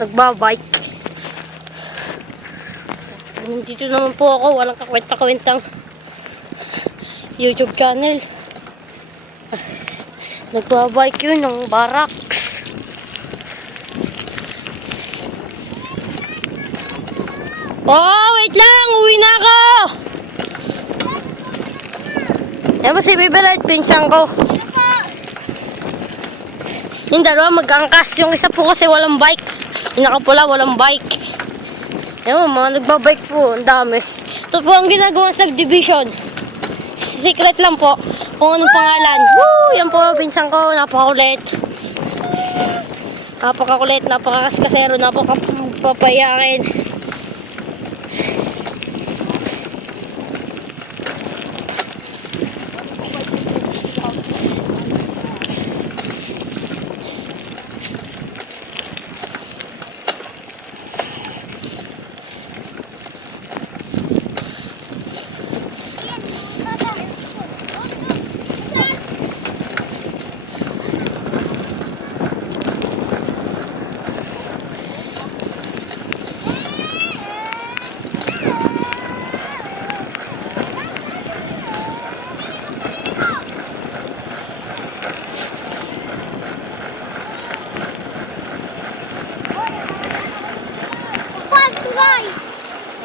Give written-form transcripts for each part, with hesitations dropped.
nagbabike. Nandito naman po ako, walang kakwenta-kwentang YouTube channel. Nagbabike yun ng barracks. Oh, wait lang! Uwi na ako! Yan po si Bibelite, pinsan ko. Yung dalawa mag-angkas. Yung isa po kasi walang bike. Yung nakapula, walang bike. Yan po, mga nagbabike po. Ang dami. Ito po ang ginagawa sa subdivision. Secret lang po kung anong pangalan. Woo! Yan po, pinsan ko. Napakakulit. Napakakulit, napakaskasero, napakapapayakin.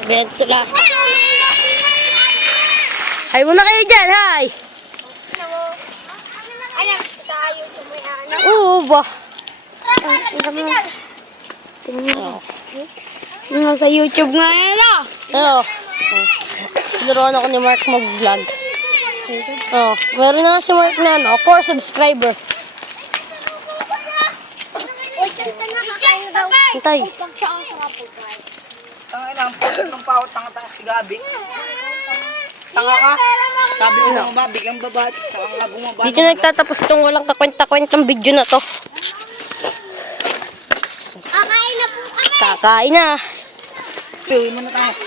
Bento lang. Hi muna kayo dyan, hi! Anak, sa YouTube may anak. Oo ba? Sa YouTube nga yan ah. Oo. Tinuruan ako ni Mark mag-vlog. Oo. Meron na si Mark na 4 subscriber. Uy, tanta na kakain daw. Hintay. Pag saan ka kapagay. Tanga na, ang puso ng pao, tanga-tanga si Gabi. Tanga ka? Sabi ko ng babi, ang babat. Tanga nga bumaba. Dito nagtatapos itong walang kakwenta-kwentang video na to. Kakain na po kami. Kakain na. Piwi mo na tayo.